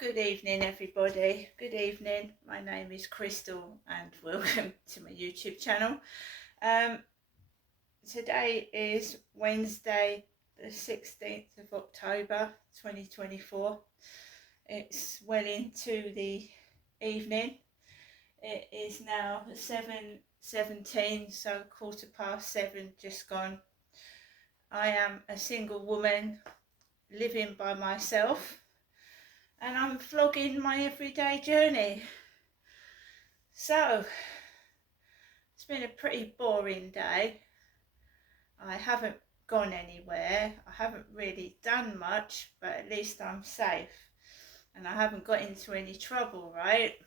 Good evening, everybody. Good evening. My name is Crystal and welcome to my YouTube channel. Today is Wednesday, the 16th of October 2024. It's well into the evening. It is now 7:17, so 7:15 just gone. I am a single woman living by myself, and I'm vlogging my everyday journey. So, it's been a pretty boring day. I haven't gone anywhere. I haven't really done much, but at least I'm safe. And I haven't got into any trouble, right?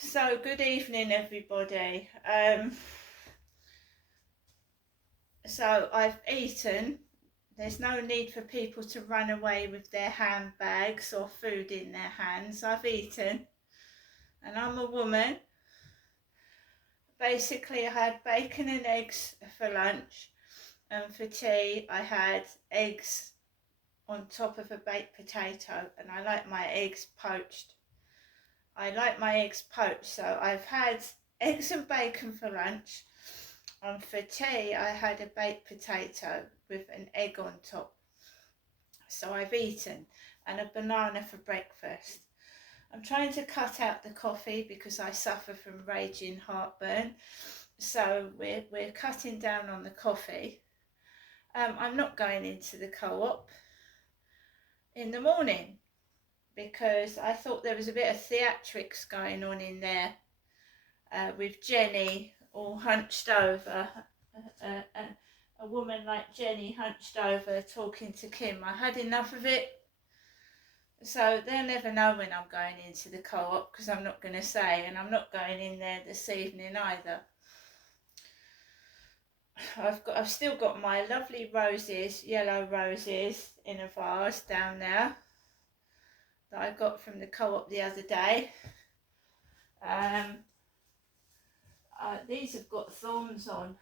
So, good evening, everybody. So, I've eaten. There's no need for people to run away with their handbags or food in their hands. I've eaten, and I'm a woman. Basically, I had bacon and eggs for lunch, and for tea I had eggs on top of a baked potato, and I like my eggs poached. So I've had eggs and bacon for lunch, and for tea I had a baked potato with an egg on top. So I've eaten, and a banana for breakfast. I'm trying to cut out the coffee because I suffer from raging heartburn. So we're cutting down on the coffee. I'm not going into the Co-op in the morning because I thought there was a bit of theatrics going on in there with Jenny all hunched over. A woman like Jenny hunched over talking to Kim. I had enough of it. So they'll never know when I'm going into the Co-op because I'm not going to say, and I'm not going in there this evening either. I've still got my lovely roses, yellow roses in a vase down there that I got from the Co-op the other day. These have got thorns on.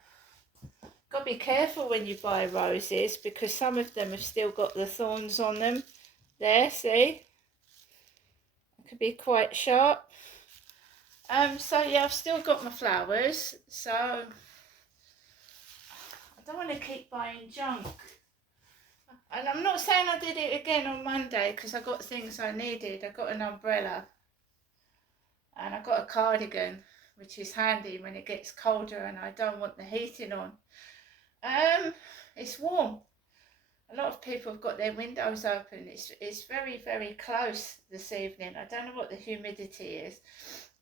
Got to be careful when you buy roses because some of them have still got the thorns on them. There, see? It could be quite sharp. So yeah, I've still got my flowers, so I don't want to keep buying junk. And I'm not saying I did it again on Monday because I got things I needed. I got an umbrella and I got a cardigan, which is handy when it gets colder and I don't want the heating on. It's warm. A lot of people have got their windows open. It's very, very close this evening. I don't know what the humidity is.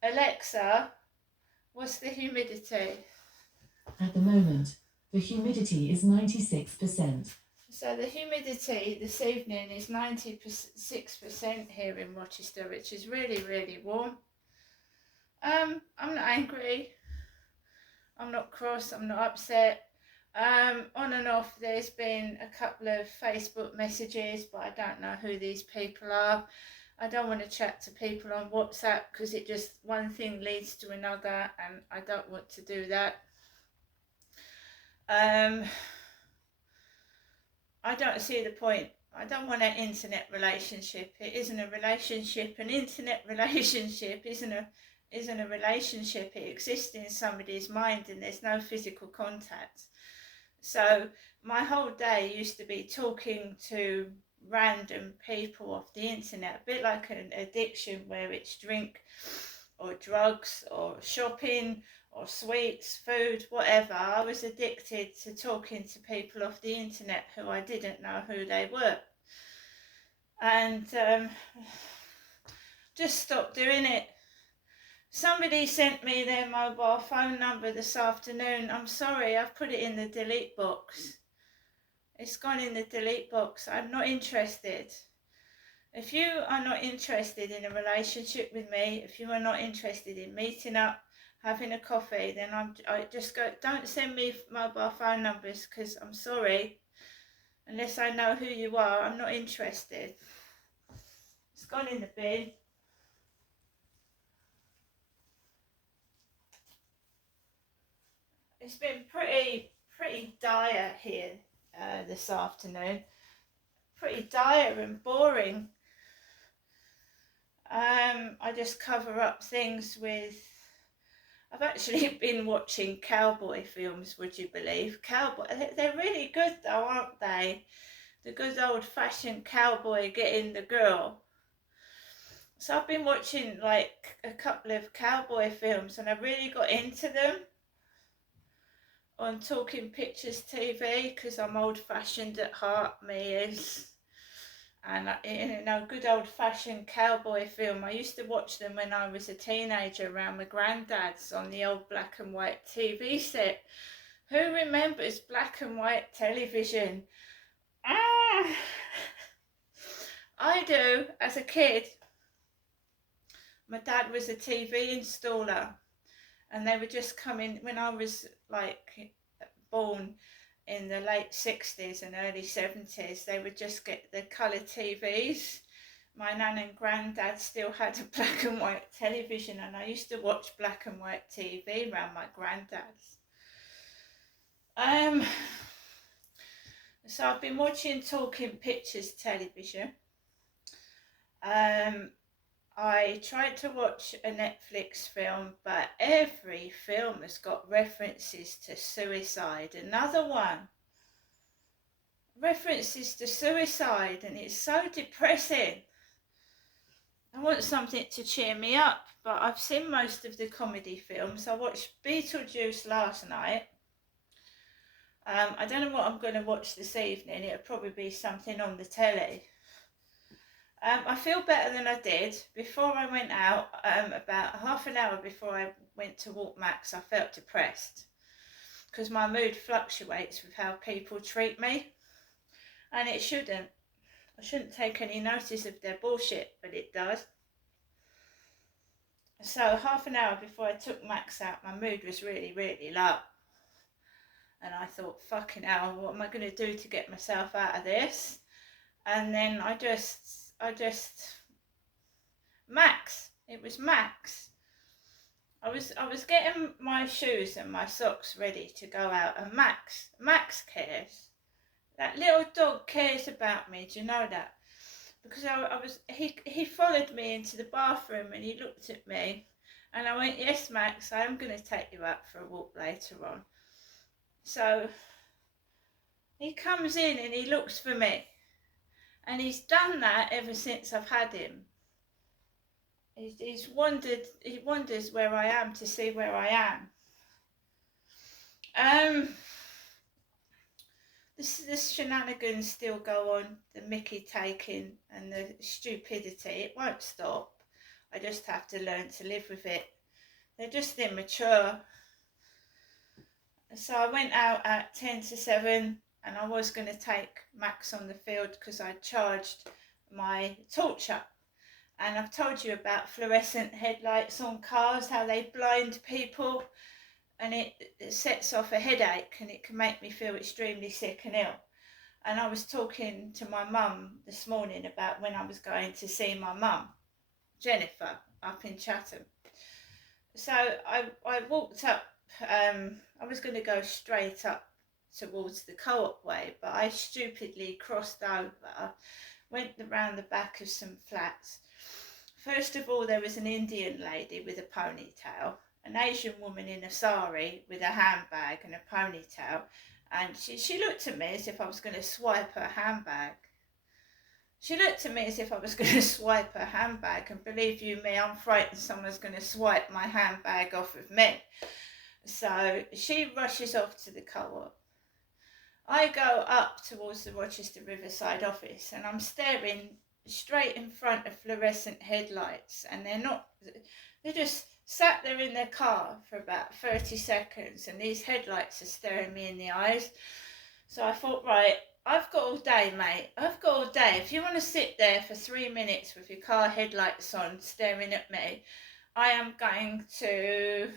Alexa, what's the humidity? At the moment, the humidity is 96%. So the humidity this evening is 96% here in Rochester, which is really, really warm. I'm not angry. I'm not cross. I'm not upset. On and off, there's been a couple of Facebook messages, but I don't know who these people are. I don't want to chat to people on WhatsApp because it just, one thing leads to another, and I don't want to do that. I don't see the point. I don't want an internet relationship. It isn't a relationship. An internet relationship isn't a relationship. It exists in somebody's mind and there's no physical contact. So my whole day used to be talking to random people off the internet, a bit like an addiction where it's drink or drugs or shopping or sweets, food, whatever. I was addicted to talking to people off the internet who I didn't know who they were. And just stopped doing it. Somebody sent me their mobile phone number this afternoon. I'm sorry, I've put it in the delete box. It's gone in the delete box. I'm not interested. If you are not interested in a relationship with me, if you are not interested in meeting up, having a coffee, then I just go, don't send me mobile phone numbers because I'm sorry. Unless I know who you are, I'm not interested. It's gone in the bin. It's been pretty dire here this afternoon. Pretty dire and boring. I just cover up things with. I've actually been watching cowboy films, would you believe? Cowboy, they're really good though, aren't they? The good old-fashioned cowboy getting the girl. So I've been watching like a couple of cowboy films, and I really got into them on Talking Pictures TV because I'm old-fashioned at heart, me is. And good old-fashioned cowboy film. I used to watch them when I was a teenager around my granddad's on the old black and white TV set. Who remembers black and white television? Ah, I do. As a kid, my dad was a TV installer, and they were just coming when I was like born in the late 60s and early 70s. They would just get the colour TVs. My nan and granddad still had a black and white television, and I used to watch black and white TV around my granddad's. So I've been watching Talking Pictures television. I tried to watch a Netflix film, but every film has got references to suicide. Another one. References to suicide, and it's so depressing. I want something to cheer me up, but I've seen most of the comedy films. I watched Beetlejuice last night. I don't know what I'm going to watch this evening. It'll probably be something on the telly. I feel better than I did. Before I went out, about half an hour before I went to walk Max, I felt depressed because my mood fluctuates with how people treat me, and it shouldn't. I shouldn't take any notice of their bullshit, but it does. So half an hour before I took Max out, my mood was really, really low. And I thought, fucking hell, what am I going to do to get myself out of this? And then I just, Max, it was Max. I was getting my shoes and my socks ready to go out, and Max cares. That little dog cares about me, do you know that? Because he followed me into the bathroom and he looked at me, and I went, yes, Max, I am going to take you out for a walk later on. So he comes in and he looks for me, and he's done that ever since I've had him. He wonders where I am to see where I am. This shenanigans still go on, the Mickey taking and the stupidity. It won't stop. I just have to learn to live with it. They're just immature. So I went out at 10 to 7, and I was going to take Max on the field because I charged my torch up. And I've told you about fluorescent headlights on cars, how they blind people, and it sets off a headache, and it can make me feel extremely sick and ill. And I was talking to my mum this morning about when I was going to see my mum, Jennifer, up in Chatham. So I walked up, I was going to go straight up towards the CoOp way, but I stupidly crossed over, went around the back of some flats. First of all, there was an Indian lady with a ponytail, an Asian woman in a sari with a handbag and a ponytail, and she looked at me as if I was going to swipe her handbag. She looked at me as if I was going to swipe her handbag, and believe you me, I'm frightened someone's going to swipe my handbag off of me. So she rushes off to the CoOp. I go up towards the Rochester Riverside office, and I'm staring straight in front of fluorescent headlights, and they're just sat there in their car for about 30 seconds, and these headlights are staring me in the eyes. So I thought, right, I've got all day, mate. I've got all day. If you want to sit there for 3 minutes with your car headlights on, staring at me, I am going to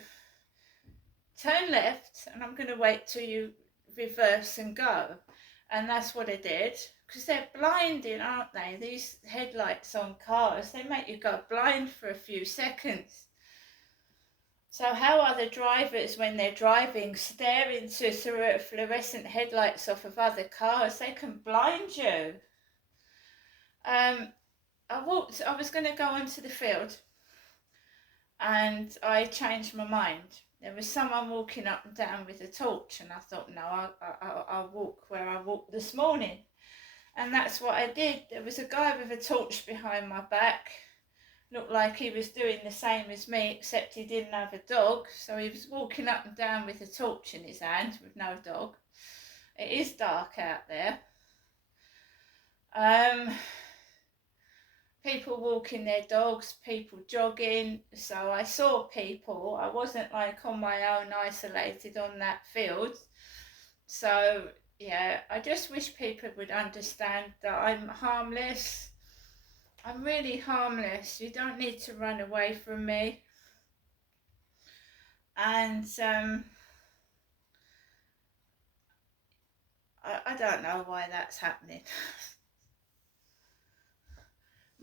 turn left, and I'm going to wait till you reverse and go. And that's what I did, because they're blinding, aren't they? These headlights on cars, they make you go blind for a few seconds. So how are the drivers, when they're driving, stare into fluorescent headlights off of other cars? They can blind you. I was going to go onto the field, and I changed my mind. There was someone walking up and down with a torch, and I thought, no, I'll walk where I walked this morning. And that's what I did. There was a guy with a torch behind my back. Looked like he was doing the same as me, except he didn't have a dog. So he was walking up and down with a torch in his hand with no dog. It is dark out there. People walking their dogs, people jogging. So I saw people. I wasn't like on my own, isolated on that field. So yeah, I just wish people would understand that I'm harmless. I'm really harmless. You don't need to run away from me. And I don't know why that's happening.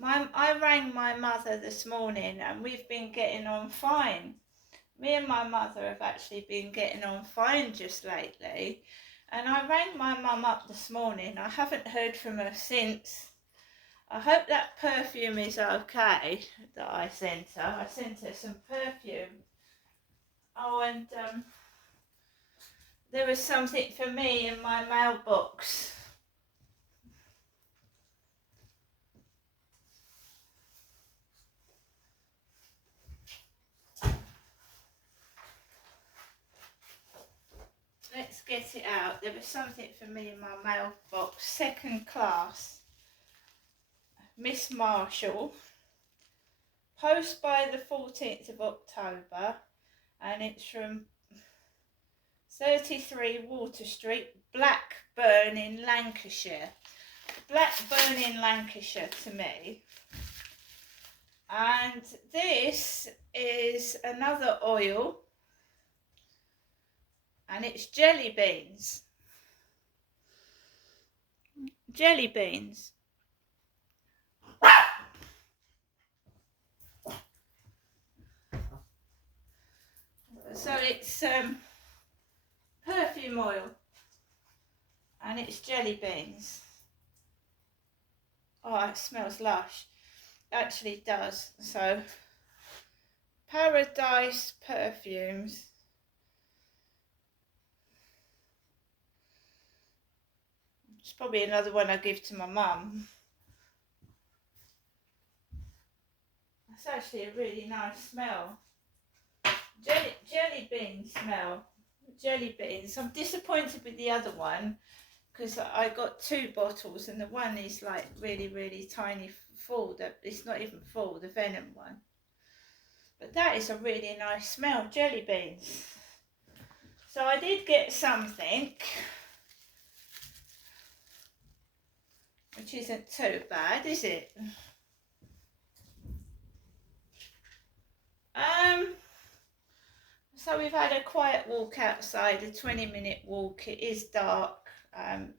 I rang my mother this morning, and we've been getting on fine. Me and my mother have actually been getting on fine just lately. And I rang my mum up this morning. I haven't heard from her since. I hope that perfume is okay that I sent her. I sent her some perfume. Oh, and there was something for me in my mailbox. Let's get it out. There was something for me in my mailbox. Second class. Miss Marshall. Post by the 14th of October. And it's from 33 Water Street, Blackburn in Lancashire. Blackburn in Lancashire to me. And this is another oil, and it's jelly beans. Jelly beans. So it's perfume oil, and it's jelly beans. Oh, it smells lush. Actually does. So Paradise Perfumes. It's probably another one I give to my mum. It's actually a really nice smell. Jelly bean smell. Jelly beans. I'm disappointed with the other one because I got 2 bottles, and the one is like really, really tiny full. It's not even full, the Venom one. But that is a really nice smell, jelly beans. So I did get something, which isn't too bad, is it? So we've had a quiet walk outside, a 20-minute walk. It is dark.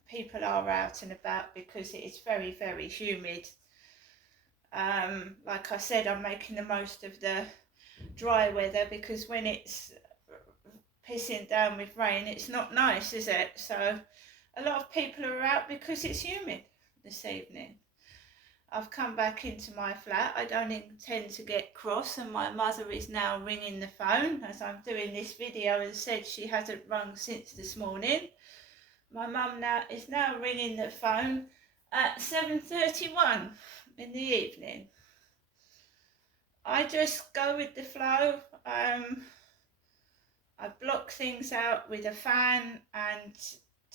People are out and about because it is very, very humid. Like I said, I'm making the most of the dry weather because when it's pissing down with rain, it's not nice, is it? So a lot of people are out because it's humid this evening. I've come back into my flat. I don't intend to get cross, and my mother is now ringing the phone as I'm doing this video and said she hasn't rung since this morning. My mum is now ringing the phone at 7:31 in the evening. I just go with the flow. I block things out with a fan and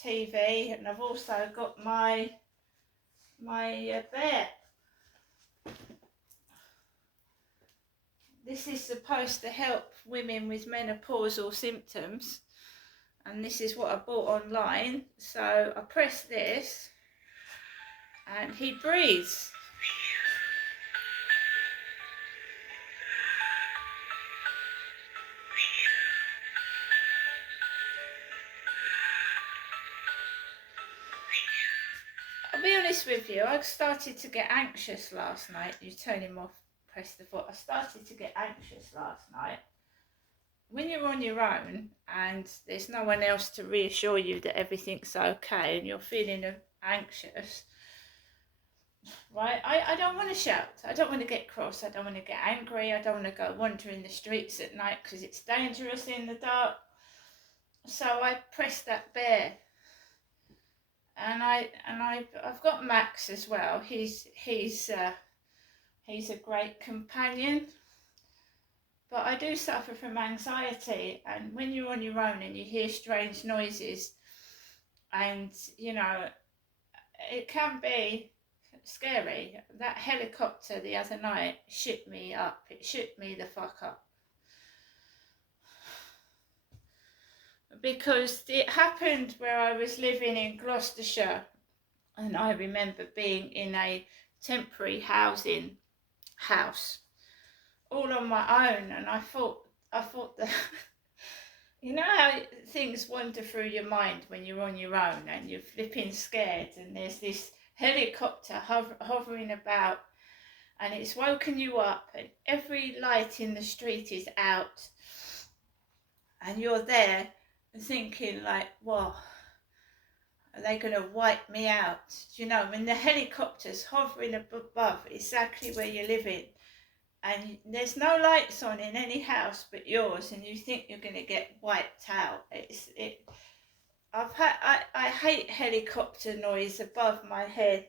TV, and I've also got my bear. This is supposed to help women with menopausal symptoms, and this is what I bought online. So I press this and he breathes. I'll be honest with you, I started to get anxious last night. You turn him off, press the button. I started to get anxious last night. When you're on your own and there's no one else to reassure you that everything's okay and you're feeling anxious, right? I don't want to shout. I don't want to get cross. I don't want to get angry. I don't want to go wandering the streets at night because it's dangerous in the dark. So I pressed that bear, and I've got Max as well. He's a great companion, but I do suffer from anxiety, and when you're on your own and you hear strange noises, and it can be scary. That helicopter the other night shook me up. It shook me the fuck up. Because it happened where I was living in Gloucestershire, and I remember being in a temporary housing house all on my own, and I thought that you know how things wander through your mind when you're on your own and you're flipping scared, and there's this helicopter hovering about, and it's woken you up, and every light in the street is out, and you're there thinking like, well, are they going to wipe me out? Do you know, when the helicopter's hovering above exactly where you're living, and there's no lights on in any house but yours, and you think you're going to get wiped out. I hate helicopter noise above my head.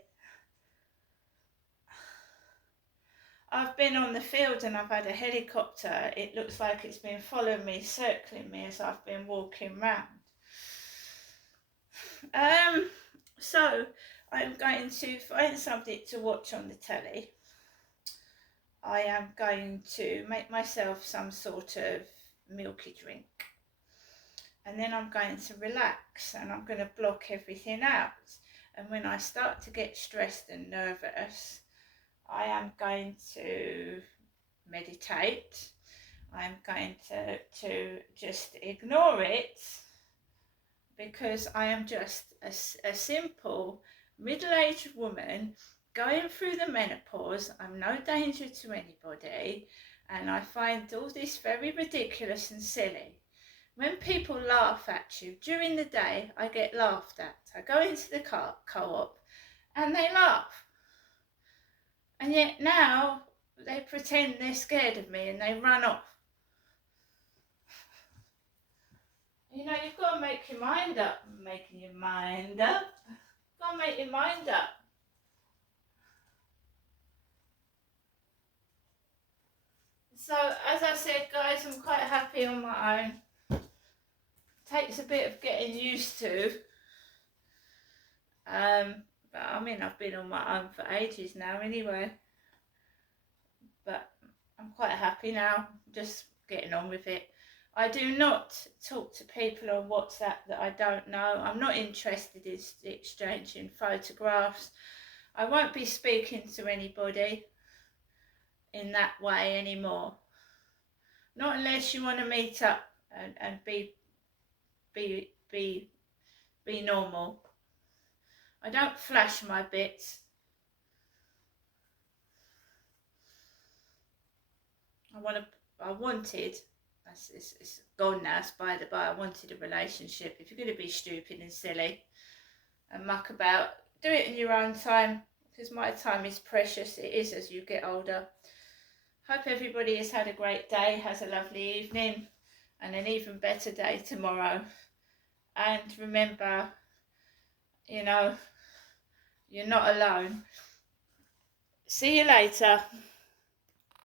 I've been on the field and I've had a helicopter. It looks like it's been following me, circling me as I've been walking round. So I'm going to find something to watch on the telly. I am going to make myself some sort of milky drink. And then I'm going to relax, and I'm going to block everything out. And when I start to get stressed and nervous, I am going to meditate. I'm going to just ignore it, because I am just a simple middle-aged woman going through the menopause. I'm no danger to anybody, and I find all this very ridiculous and silly. When people laugh at you during the day, I get laughed at. I go into the co-op and they laugh. And yet now they pretend they're scared of me and they run off. You know, you've got to make your mind up. Making your mind up. You've got to make your mind up. So, as I said, guys, I'm quite happy on my own. Takes a bit of getting used to. But I mean, I've been on my own for ages now anyway. But I'm quite happy now, just getting on with it. I do not talk to people on WhatsApp that I don't know. I'm not interested in exchanging photographs. I won't be speaking to anybody in that way anymore. Not unless you want to meet up and be normal. I don't flash my bits. It's gone now, it's by the by. I wanted a relationship. If you're going to be stupid and silly and muck about, do it in your own time, because my time is precious. It is as you get older. Hope everybody has had a great day, has a lovely evening, and an even better day tomorrow. And remember, you know, you're not alone. See you later.